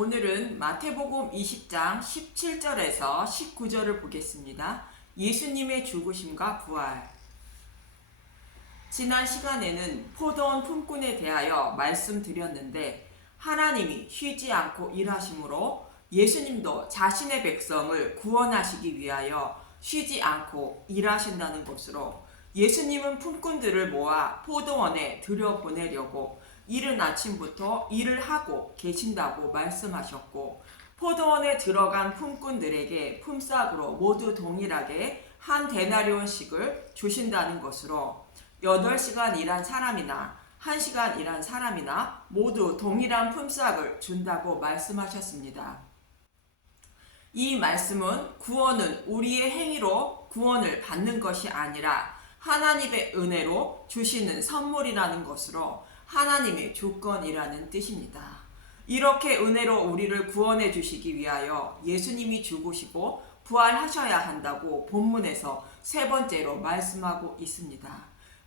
오늘은 마태복음 20장 17절에서 19절을 보겠습니다. 예수님의 죽으심과 부활. 지난 시간에는 포도원 품꾼에 대하여 말씀드렸는데 하나님이 쉬지 않고 일하심으로 예수님도 자신의 백성을 구원하시기 위하여 쉬지 않고 일하신다는 것으로 예수님은 품꾼들을 모아 포도원에 들여보내려고 이른 아침부터 일을 하고 계신다고 말씀하셨고, 포도원에 들어간 품꾼들에게 품삯으로 모두 동일하게 한 데나리온씩을 주신다는 것으로 8시간 일한 사람이나 1시간 일한 사람이나 모두 동일한 품삯을 준다고 말씀하셨습니다. 이 말씀은 구원은 우리의 행위로 구원을 받는 것이 아니라 하나님의 은혜로 주시는 선물이라는 것으로 하나님의 조건이라는 뜻입니다. 이렇게 은혜로 우리를 구원해 주시기 위하여 예수님이 죽으시고 부활하셔야 한다고 본문에서 3번째로 말씀하고 있습니다.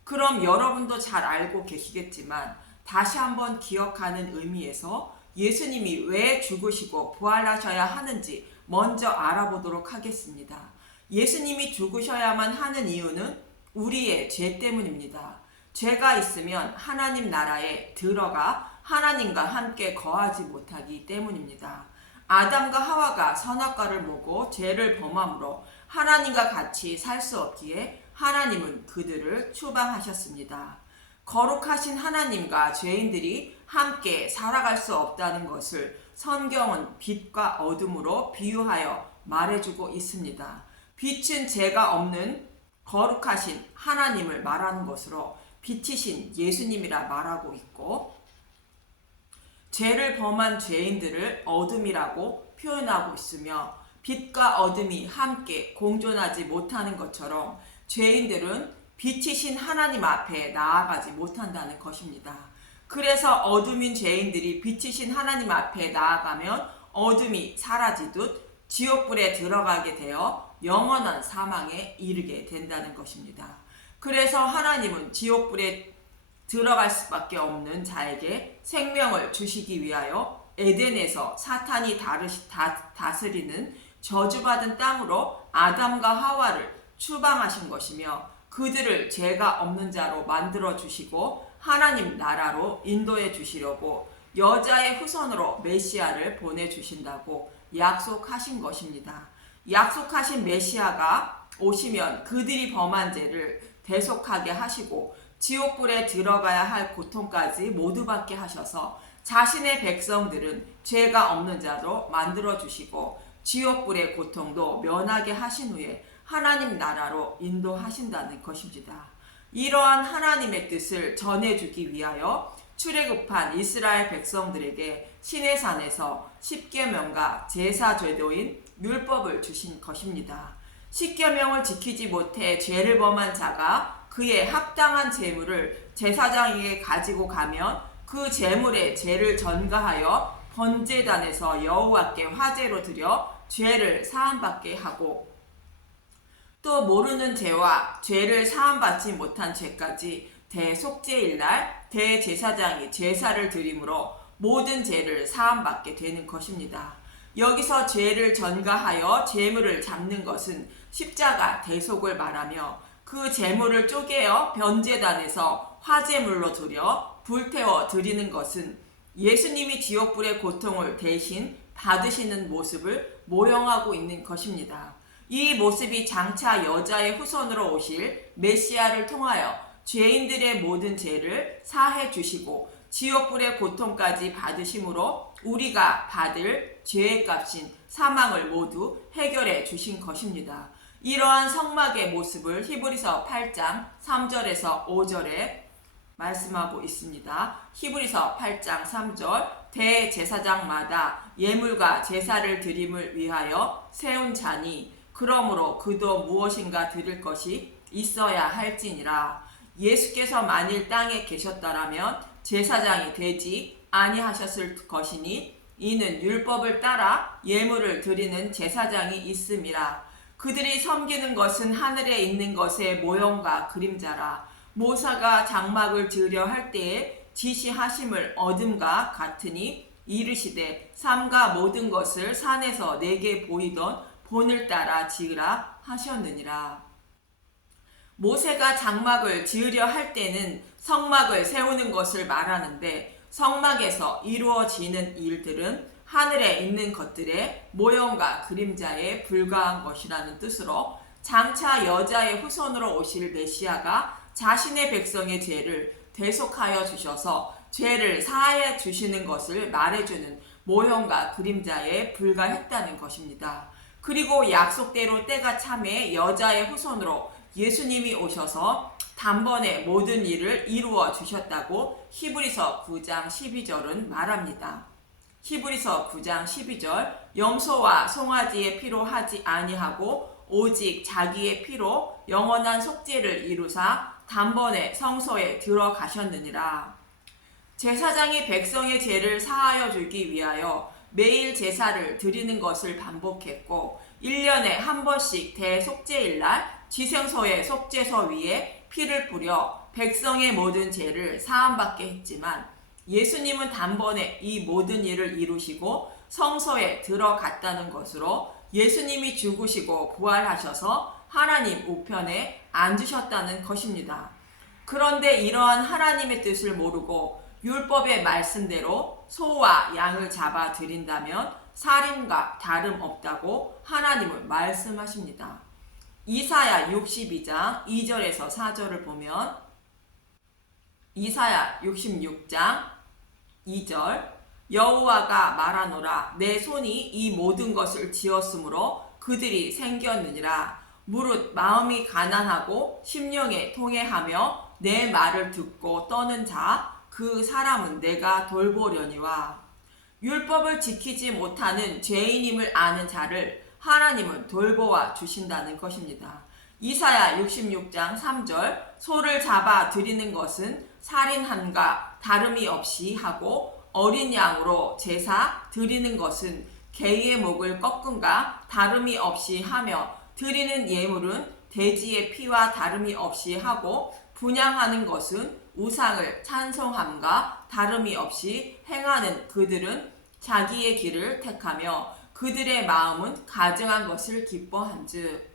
그럼 여러분도 잘 알고 계시겠지만 다시 한번 기억하는 의미에서 예수님이 왜 죽으시고 부활하셔야 하는지 먼저 알아보도록 하겠습니다. 예수님이 죽으셔야만 하는 이유는 우리의 죄 때문입니다. 죄가 있으면 하나님 나라에 들어가 하나님과 함께 거하지 못하기 때문입니다. 아담과 하와가 선악과를 먹고 죄를 범함으로 하나님과 같이 살 수 없기에 하나님은 그들을 추방하셨습니다. 거룩하신 하나님과 죄인들이 함께 살아갈 수 없다는 것을 성경은 빛과 어둠으로 비유하여 말해주고 있습니다. 빛은 죄가 없는 거룩하신 하나님을 말하는 것으로 빛이신 예수님이라 말하고 있고, 죄를 범한 죄인들을 어둠이라고 표현하고 있으며 빛과 어둠이 함께 공존하지 못하는 것처럼 죄인들은 빛이신 하나님 앞에 나아가지 못한다는 것입니다. 그래서 어둠인 죄인들이 빛이신 하나님 앞에 나아가면 어둠이 사라지듯 지옥불에 들어가게 되어 영원한 사망에 이르게 된다는 것입니다. 그래서 하나님은 지옥불에 들어갈 수밖에 없는 자에게 생명을 주시기 위하여 에덴에서 사탄이 다스리는 저주받은 땅으로 아담과 하와를 추방하신 것이며 그들을 죄가 없는 자로 만들어 주시고 하나님 나라로 인도해 주시려고 여자의 후손으로 메시아를 보내주신다고 약속하신 것입니다. 약속하신 메시아가 오시면 그들이 범한 죄를 대속하게 하시고 지옥불에 들어가야 할 고통까지 모두 받게 하셔서 자신의 백성들은 죄가 없는 자로 만들어 주시고 지옥불의 고통도 면하게 하신 후에 하나님 나라로 인도하신다는 것입니다. 이러한 하나님의 뜻을 전해주기 위하여 출애굽한 이스라엘 백성들에게 시내산에서 십계명과 제사 제도인 율법을 주신 것입니다. 십계명을 지키지 못해 죄를 범한 자가 그의 합당한 제물을 제사장에게 가지고 가면 그 제물의 죄를 전가하여 번제단에서 여호와께 화제로 드려 죄를 사함받게 하고, 또 모르는 죄와 죄를 사함받지 못한 죄까지 대속죄일날 대제사장이 제사를 드림으로 모든 죄를 사함받게 되는 것입니다. 여기서 죄를 전가하여 제물을 잡는 것은 십자가 대속을 말하며 그 제물을 쪼개어 번제단에서 화제물로 드려 불태워 드리는 것은 예수님이 지옥불의 고통을 대신 받으시는 모습을 모형하고 있는 것입니다. 이 모습이 장차 여자의 후손으로 오실 메시아를 통하여 죄인들의 모든 죄를 사해 주시고 지옥불의 고통까지 받으심으로 우리가 받을 죄의 값인 사망을 모두 해결해 주신 것입니다. 이러한 성막의 모습을 히브리서 8장 3절에서 5절에 말씀하고 있습니다. 히브리서 8장 3절, 대제사장마다 예물과 제사를 드림을 위하여 세운 자니 그러므로 그도 무엇인가 드릴 것이 있어야 할지니라. 예수께서 만일 땅에 계셨더라면 제사장이 되지 아니하셨을 것이니 이는 율법을 따라 예물을 드리는 제사장이 있음이라. 그들이 섬기는 것은 하늘에 있는 것의 모형과 그림자라. 모사가 장막을 지으려 할 때에 지시하심을 어둠과 같으니 이르시되 삼가 모든 것을 산에서 내게 보이던 본을 따라 지으라 하셨느니라. 모세가 장막을 지으려 할 때는 성막을 세우는 것을 말하는데 성막에서 이루어지는 일들은 하늘에 있는 것들의 모형과 그림자에 불과한 것이라는 뜻으로 장차 여자의 후손으로 오실 메시아가 자신의 백성의 죄를 대속하여 주셔서 죄를 사하여 주시는 것을 말해주는 모형과 그림자에 불과했다는 것입니다. 그리고 약속대로 때가 참에 여자의 후손으로 예수님이 오셔서 단번에 모든 일을 이루어 주셨다고 히브리서 9장 12절은 말합니다. 히브리서 9장 12절 염소와 송아지의 피로 하지 아니하고 오직 자기의 피로 영원한 속죄를 이루사 단번에 성소에 들어가셨느니라. 제사장이 백성의 죄를 사하여 주기 위하여 매일 제사를 드리는 것을 반복했고 1년에 한 번씩 대속죄일날 지성소의 속죄소 위에 피를 뿌려 백성의 모든 죄를 사함받게 했지만 예수님은 단번에 이 모든 일을 이루시고 성소에 들어갔다는 것으로 예수님이 죽으시고 부활하셔서 하나님 우편에 앉으셨다는 것입니다. 그런데 이러한 하나님의 뜻을 모르고 율법의 말씀대로 소와 양을 잡아 드린다면 살인과 다름없다고 하나님은 말씀하십니다. 이사야 62장 2절에서 4절을 보면 이사야 66장 2절 여호와가 말하노라 내 손이 이 모든 것을 지었으므로 그들이 생겼느니라. 무릇 마음이 가난하고 심령에 통해하며 내 말을 듣고 떠는 자 그 사람은 내가 돌보려니와. 율법을 지키지 못하는 죄인임을 아는 자를 하나님은 돌보아 주신다는 것입니다. 이사야 66장 3절 소를 잡아 드리는 것은 살인함과 다름이 없이 하고 어린 양으로 제사 드리는 것은 개의 목을 꺾음과 다름이 없이 하며 드리는 예물은 돼지의 피와 다름이 없이 하고 분향하는 것은 우상을 찬송함과 다름이 없이 행하는 그들은 자기의 길을 택하며 그들의 마음은 가증한 것을 기뻐한즉.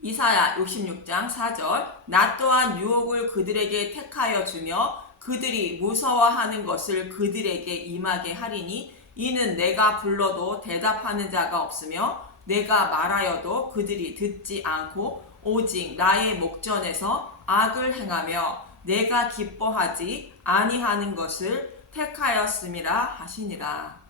이사야 66장 4절 나 또한 유혹을 그들에게 택하여 주며 그들이 무서워하는 것을 그들에게 임하게 하리니 이는 내가 불러도 대답하는 자가 없으며 내가 말하여도 그들이 듣지 않고 오직 나의 목전에서 악을 행하며 내가 기뻐하지 아니하는 것을 택하였음이라 하시니라.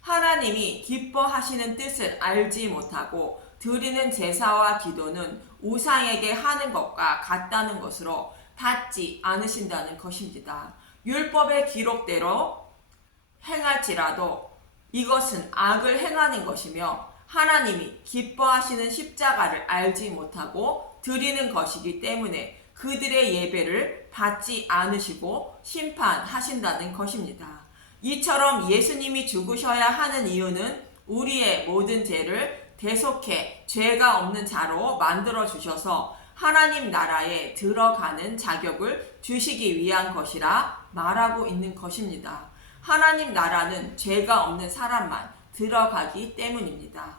하나님이 기뻐하시는 뜻을 알지 못하고 드리는 제사와 기도는 우상에게 하는 것과 같다는 것으로 받지 않으신다는 것입니다. 율법의 기록대로 행할지라도 이것은 악을 행하는 것이며 하나님이 기뻐하시는 십자가를 알지 못하고 드리는 것이기 때문에 그들의 예배를 받지 않으시고 심판하신다는 것입니다. 이처럼 예수님이 죽으셔야 하는 이유는 우리의 모든 죄를 대속해 죄가 없는 자로 만들어 주셔서 하나님 나라에 들어가는 자격을 주시기 위한 것이라 말하고 있는 것입니다. 하나님 나라는 죄가 없는 사람만 들어가기 때문입니다.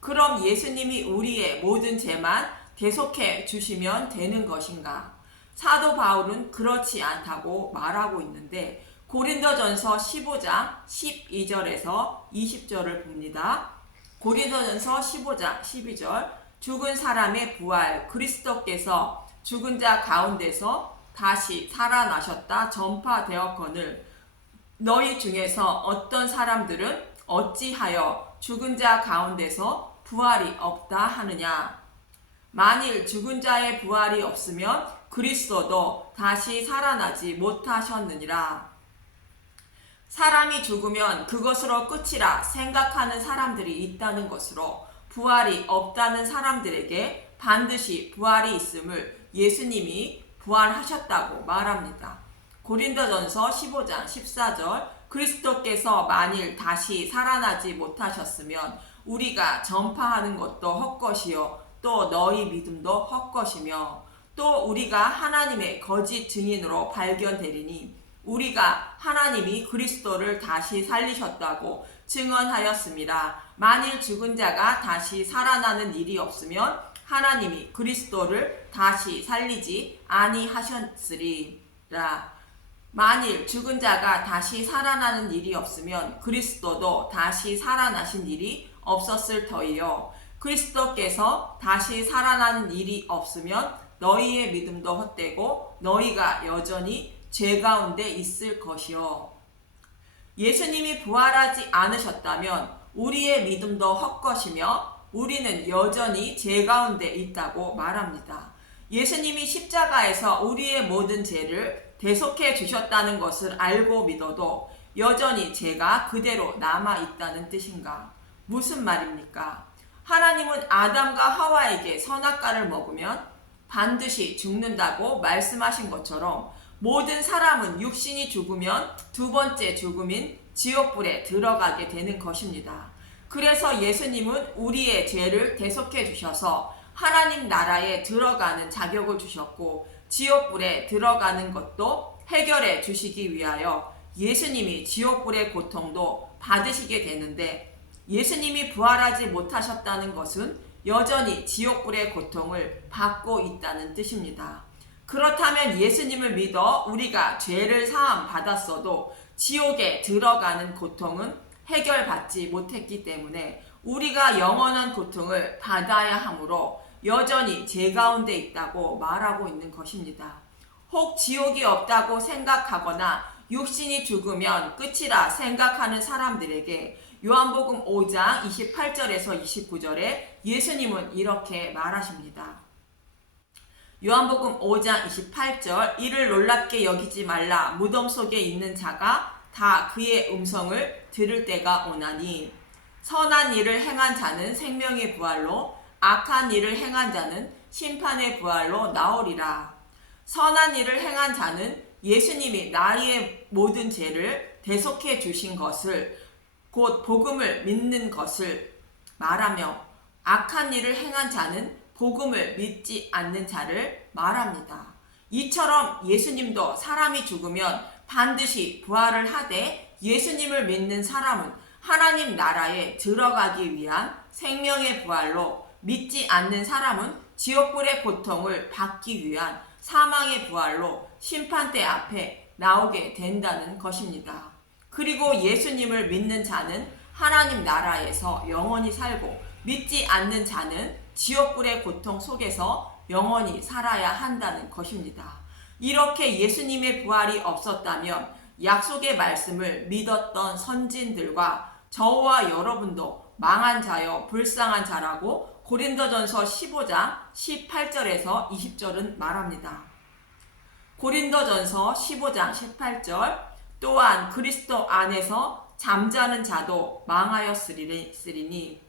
그럼 예수님이 우리의 모든 죄만 대속해 주시면 되는 것인가? 사도 바울은 그렇지 않다고 말하고 있는데 고린도전서 15장 12절에서 20절을 봅니다. 고린도전서 15장 12절 죽은 사람의 부활 그리스도께서 죽은 자 가운데서 다시 살아나셨다 전파되었거늘 너희 중에서 어떤 사람들은 어찌하여 죽은 자 가운데서 부활이 없다 하느냐. 만일 죽은 자의 부활이 없으면 그리스도도 다시 살아나지 못하셨느니라. 사람이 죽으면 그것으로 끝이라 생각하는 사람들이 있다는 것으로 부활이 없다는 사람들에게 반드시 부활이 있음을 예수님이 부활하셨다고 말합니다. 고린도전서 15장 14절 그리스도께서 만일 다시 살아나지 못하셨으면 우리가 전파하는 것도 헛것이요 또 너희 믿음도 헛것이며 또 우리가 하나님의 거짓 증인으로 발견되리니 우리가 하나님이 그리스도를 다시 살리셨다고 증언하였습니다. 만일 죽은 자가 다시 살아나는 일이 없으면 하나님이 그리스도를 다시 살리지 아니하셨으리라. 만일 죽은 자가 다시 살아나는 일이 없으면 그리스도도 다시 살아나신 일이 없었을 터이요. 그리스도께서 다시 살아나는 일이 없으면 너희의 믿음도 헛되고 너희가 여전히 죄 가운데 있을 것이요. 예수님이 부활하지 않으셨다면 우리의 믿음도 헛것이며 우리는 여전히 죄 가운데 있다고 말합니다. 예수님이 십자가에서 우리의 모든 죄를 대속해 주셨다는 것을 알고 믿어도 여전히 죄가 그대로 남아 있다는 뜻인가? 무슨 말입니까? 하나님은 아담과 하와에게 선악과를 먹으면 반드시 죽는다고 말씀하신 것처럼 모든 사람은 육신이 죽으면 두 번째 죽음인 지옥불에 들어가게 되는 것입니다. 그래서 예수님은 우리의 죄를 대속해 주셔서 하나님 나라에 들어가는 자격을 주셨고 지옥불에 들어가는 것도 해결해 주시기 위하여 예수님이 지옥불의 고통도 받으시게 되는데, 예수님이 부활하지 못하셨다는 것은 여전히 지옥불의 고통을 받고 있다는 뜻입니다. 그렇다면 예수님을 믿어 우리가 죄를 사함 받았어도 지옥에 들어가는 고통은 해결받지 못했기 때문에 우리가 영원한 고통을 받아야 하므로 여전히 죄 가운데 있다고 말하고 있는 것입니다. 혹 지옥이 없다고 생각하거나 육신이 죽으면 끝이라 생각하는 사람들에게 요한복음 5장 28절에서 29절에 예수님은 이렇게 말하십니다. 요한복음 5장 28절, 이를 놀랍게 여기지 말라. 무덤 속에 있는 자가 다 그의 음성을 들을 때가 오나니 선한 일을 행한 자는 생명의 부활로 악한 일을 행한 자는 심판의 부활로 나오리라. 선한 일을 행한 자는 예수님이 나의 모든 죄를 대속해 주신 것을, 곧 복음을 믿는 것을 말하며, 악한 일을 행한 자는 복음을 믿지 않는 자를 말합니다. 이처럼 예수님도 사람이 죽으면 반드시 부활을 하되 예수님을 믿는 사람은 하나님 나라에 들어가기 위한 생명의 부활로, 믿지 않는 사람은 지옥불의 고통을 받기 위한 사망의 부활로 심판대 앞에 나오게 된다는 것입니다. 그리고 예수님을 믿는 자는 하나님 나라에서 영원히 살고 믿지 않는 자는 지옥불의 고통 속에서 영원히 살아야 한다는 것입니다. 이렇게 예수님의 부활이 없었다면 약속의 말씀을 믿었던 선진들과 저와 여러분도 망한 자요 불쌍한 자라고 고린도전서 15장 18절에서 20절은 말합니다. 고린도전서 15장 18절, 또한 그리스도 안에서 잠자는 자도 망하였으리니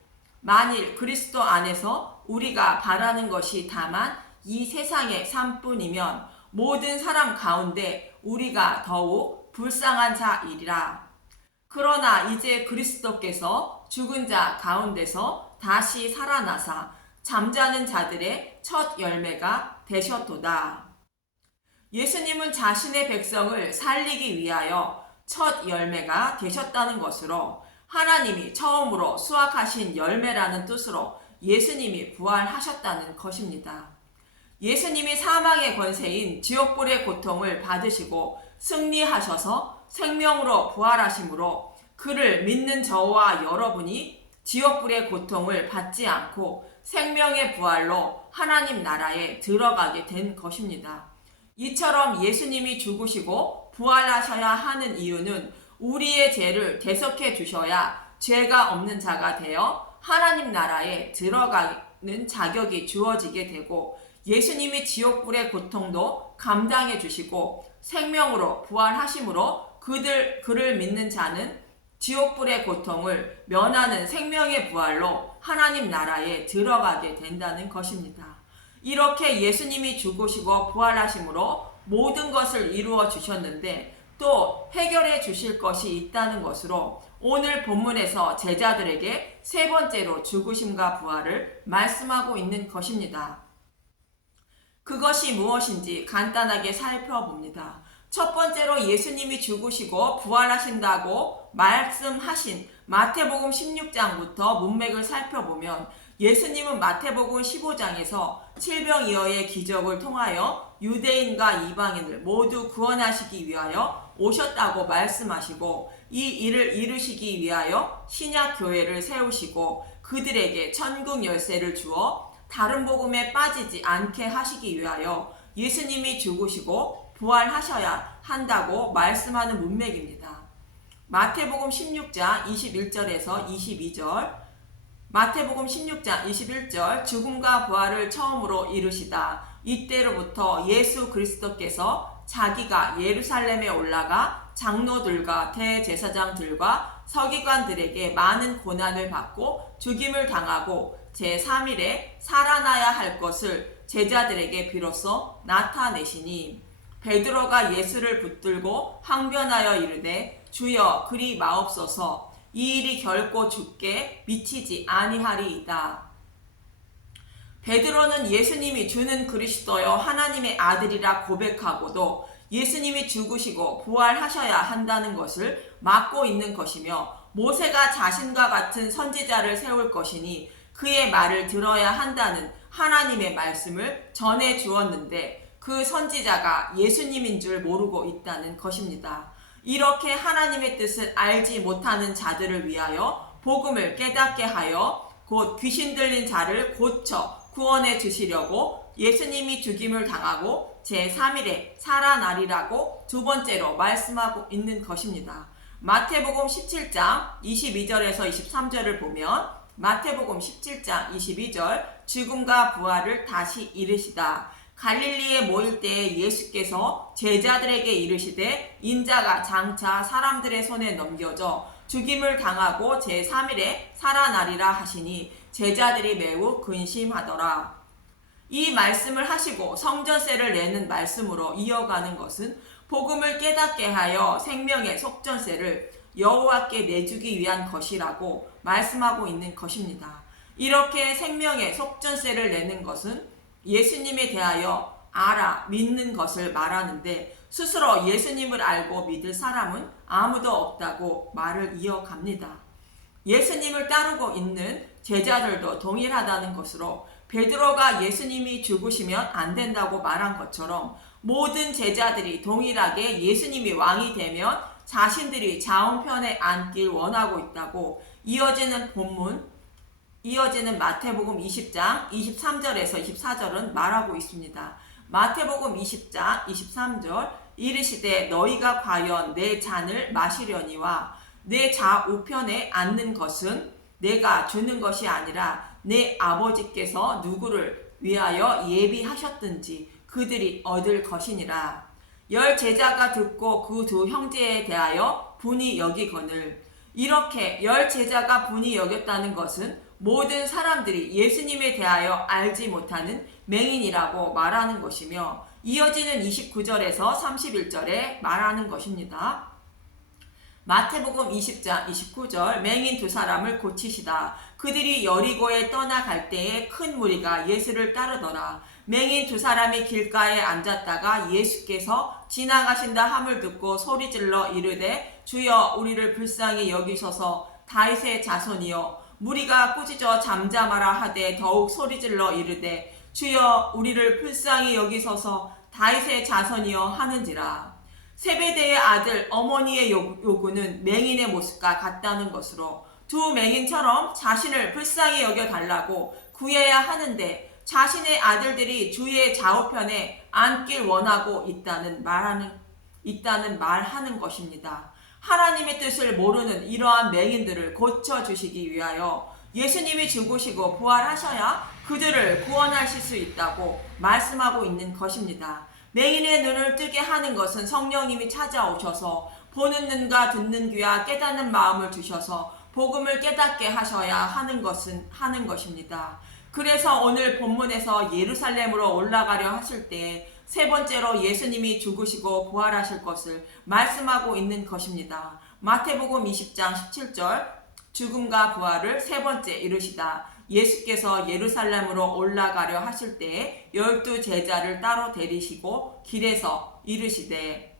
만일 그리스도 안에서 우리가 바라는 것이 다만 이 세상의 삶뿐이면 모든 사람 가운데 우리가 더욱 불쌍한 자이리라. 그러나 이제 그리스도께서 죽은 자 가운데서 다시 살아나사 잠자는 자들의 첫 열매가 되셨도다. 예수님은 자신의 백성을 살리기 위하여 첫 열매가 되셨다는 것으로 하나님이 처음으로 수확하신 열매라는 뜻으로 예수님이 부활하셨다는 것입니다. 예수님이 사망의 권세인 지옥불의 고통을 받으시고 승리하셔서 생명으로 부활하심으로 그를 믿는 저와 여러분이 지옥불의 고통을 받지 않고 생명의 부활로 하나님 나라에 들어가게 된 것입니다. 이처럼 예수님이 죽으시고 부활하셔야 하는 이유는 우리의 죄를 대속해 주셔야 죄가 없는 자가 되어 하나님 나라에 들어가는 자격이 주어지게 되고, 예수님이 지옥불의 고통도 감당해 주시고 생명으로 부활하심으로 그를 믿는 자는 지옥불의 고통을 면하는 생명의 부활로 하나님 나라에 들어가게 된다는 것입니다. 이렇게 예수님이 죽으시고 부활하심으로 모든 것을 이루어 주셨는데 또 해결해 주실 것이 있다는 것으로 오늘 본문에서 제자들에게 세 번째로 죽으심과 부활을 말씀하고 있는 것입니다. 그것이 무엇인지 간단하게 살펴봅니다. 첫 번째로 예수님이 죽으시고 부활하신다고 말씀하신 마태복음 16장부터 문맥을 살펴보면 예수님은 마태복음 15장에서 칠병이어의 기적을 통하여 유대인과 이방인을 모두 구원하시기 위하여 오셨다고 말씀하시고 이 일을 이루시기 위하여 신약 교회를 세우시고 그들에게 천국 열쇠를 주어 다른 복음에 빠지지 않게 하시기 위하여 예수님이 죽으시고 부활하셔야 한다고 말씀하는 문맥입니다. 마태복음 16장 21절에서 22절 마태복음 16장 21절 죽음과 부활을 처음으로 이루시다. 이때로부터 예수 그리스도께서 자기가 예루살렘에 올라가 장로들과 대제사장들과 서기관들에게 많은 고난을 받고 죽임을 당하고 제3일에 살아나야 할 것을 제자들에게 비로소 나타내시니 베드로가 예수를 붙들고 항변하여 이르되 주여 그리 마옵소서 이 일이 결코 주께 미치지 아니하리이다. 베드로는 예수님이 주는 그리스도여 하나님의 아들이라 고백하고도 예수님이 죽으시고 부활하셔야 한다는 것을 막고 있는 것이며 모세가 자신과 같은 선지자를 세울 것이니 그의 말을 들어야 한다는 하나님의 말씀을 전해 주었는데 그 선지자가 예수님인 줄 모르고 있다는 것입니다. 이렇게 하나님의 뜻을 알지 못하는 자들을 위하여 복음을 깨닫게 하여 곧 귀신 들린 자를 고쳐 구원해 주시려고 예수님이 죽임을 당하고 제3일에 살아나리라고 두 번째로 말씀하고 있는 것입니다. 마태복음 17장 22절에서 23절을 보면 마태복음 17장 22절 죽음과 부활을 다시 이르시다. 갈릴리에 모일 때에 예수께서 제자들에게 이르시되 인자가 장차 사람들의 손에 넘겨져 죽임을 당하고 제3일에 살아나리라 하시니 제자들이 매우 근심하더라. 이 말씀을 하시고 성전세를 내는 말씀으로 이어가는 것은 복음을 깨닫게 하여 생명의 속전세를 여호와께 내주기 위한 것이라고 말씀하고 있는 것입니다. 이렇게 생명의 속전세를 내는 것은 예수님에 대하여 알아 믿는 것을 말하는데 스스로 예수님을 알고 믿을 사람은 아무도 없다고 말을 이어갑니다. 예수님을 따르고 있는 제자들도 동일하다는 것으로 베드로가 예수님이 죽으시면 안 된다고 말한 것처럼 모든 제자들이 동일하게 예수님이 왕이 되면 자신들이 좌우편에 앉길 원하고 있다고 이어지는 마태복음 20장 23절에서 24절은 말하고 있습니다. 마태복음 20장 23절 이르시되 너희가 과연 내 잔을 마시려니와 내 좌우편에 앉는 것은 내가 주는 것이 아니라 내 아버지께서 누구를 위하여 예비하셨든지 그들이 얻을 것이니라. 열 제자가 듣고 그 두 형제에 대하여 분이 여기거늘 이렇게 열 제자가 분이 여겼다는 것은 모든 사람들이 예수님에 대하여 알지 못하는 맹인이라고 말하는 것이며 이어지는 29절에서 31절에 말하는 것입니다. 마태복음 20장 29절 맹인 두 사람을 고치시다. 그들이 여리고에 떠나갈 때에 큰 무리가 예수를 따르더라. 맹인 두 사람이 길가에 앉았다가 예수께서 지나가신다 함을 듣고 소리질러 이르되 주여 우리를 불쌍히 여기소서 다윗의 자손이여 무리가 꾸짖어 잠잠하라 하되 더욱 소리질러 이르되 주여 우리를 불쌍히 여기소서 다윗의 자손이여 하는지라. 세베대의 아들 어머니의 요구는 맹인의 모습과 같다는 것으로 두 맹인처럼 자신을 불쌍히 여겨달라고 구해야 하는데 자신의 아들들이 주의 좌우편에 앉길 원하고 있다는 말하는 것입니다. 하나님의 뜻을 모르는 이러한 맹인들을 고쳐주시기 위하여 예수님이 죽으시고 부활하셔야 그들을 구원하실 수 있다고 말씀하고 있는 것입니다. 맹인의 눈을 뜨게 하는 것은 성령님이 찾아오셔서 보는 눈과 듣는 귀와 깨닫는 마음을 주셔서 복음을 깨닫게 하셔야 하는 것입니다. 그래서 오늘 본문에서 예루살렘으로 올라가려 하실 때 세 번째로 예수님이 죽으시고 부활하실 것을 말씀하고 있는 것입니다. 마태복음 20장 17절 죽음과 부활을 세 번째 이루시다. 예수께서 예루살렘으로 올라가려 하실 때에 12 제자를 따로 데리시고 길에서 이르시되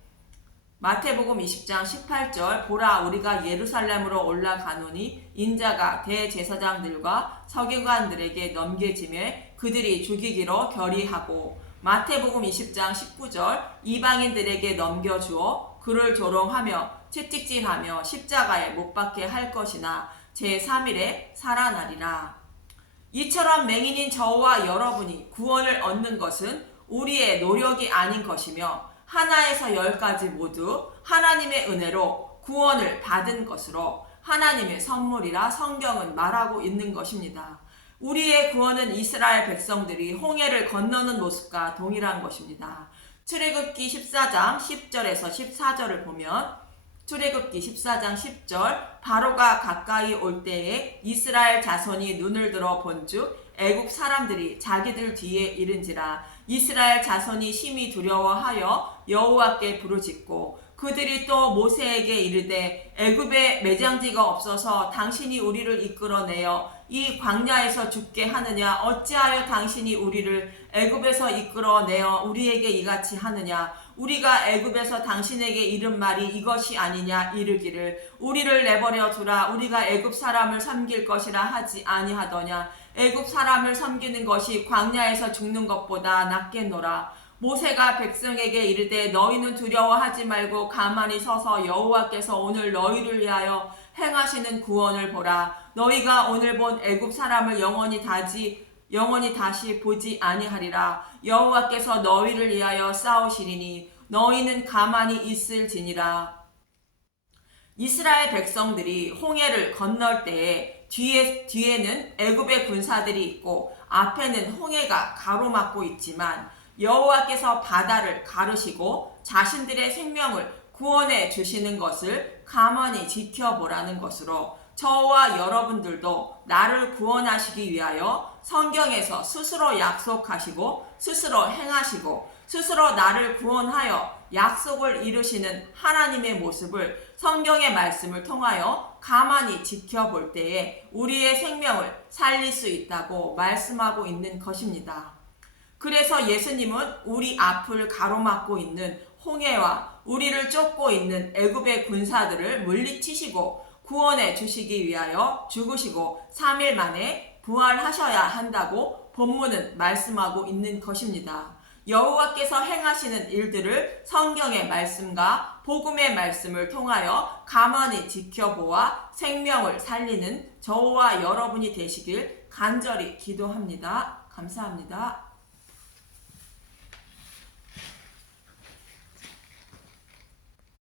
마태복음 20장 18절 보라 우리가 예루살렘으로 올라가노니 인자가 대제사장들과 서기관들에게 넘겨지매 그들이 죽이기로 결의하고 마태복음 20장 19절 이방인들에게 넘겨주어 그를 조롱하며 채찍질하며 십자가에 못 박게 할 것이나 제3일에 살아나리라. 이처럼 맹인인 저와 여러분이 구원을 얻는 것은 우리의 노력이 아닌 것이며 하나에서 10까지 모두 하나님의 은혜로 구원을 받은 것으로 하나님의 선물이라 성경은 말하고 있는 것입니다. 우리의 구원은 이스라엘 백성들이 홍해를 건너는 모습과 동일한 것입니다. 출애굽기 14장 10절에서 14절을 보면 출애굽기 14장 10절 바로가 가까이 올 때에 이스라엘 자손이 눈을 들어 본즉 애굽 사람들이 자기들 뒤에 이른지라 이스라엘 자손이 심히 두려워하여 여호와께 부르짖고 그들이 또 모세에게 이르되 애굽에 매장지가 없어서 당신이 우리를 이끌어내어 이 광야에서 죽게 하느냐 어찌하여 당신이 우리를 애굽에서 이끌어내어 우리에게 이같이 하느냐 우리가 애굽에서 당신에게 이른 말이 이것이 아니냐 이르기를 우리를 내버려 두라 우리가 애굽 사람을 섬길 것이라 하지 아니하더냐 애굽 사람을 섬기는 것이 광야에서 죽는 것보다 낫겠노라. 모세가 백성에게 이르되 너희는 두려워하지 말고 가만히 서서 여호와께서 오늘 너희를 위하여 행하시는 구원을 보라. 너희가 오늘 본 애굽 사람을 영원히 다시 보지 아니하리라. 여호와께서 너희를 위하여 싸우시리니 너희는 가만히 있을지니라. 이스라엘 백성들이 홍해를 건널 때에 뒤에는 애굽의 군사들이 있고 앞에는 홍해가 가로막고 있지만 여호와께서 바다를 가르시고 자신들의 생명을 구원해 주시는 것을 가만히 지켜보라는 것으로 저와 여러분들도 나를 구원하시기 위하여 성경에서 스스로 약속하시고 스스로 행하시고 스스로 나를 구원하여 약속을 이루시는 하나님의 모습을 성경의 말씀을 통하여 가만히 지켜볼 때에 우리의 생명을 살릴 수 있다고 말씀하고 있는 것입니다. 그래서 예수님은 우리 앞을 가로막고 있는 홍해와 우리를 쫓고 있는 애굽의 군사들을 물리치시고 구원해 주시기 위하여 죽으시고 3일 만에 부활하셔야 한다고 본문은 말씀하고 있는 것입니다. 여호와께서 행하시는 일들을 성경의 말씀과 복음의 말씀을 통하여 가만히 지켜보아 생명을 살리는 저와 여러분이 되시길 간절히 기도합니다. 감사합니다.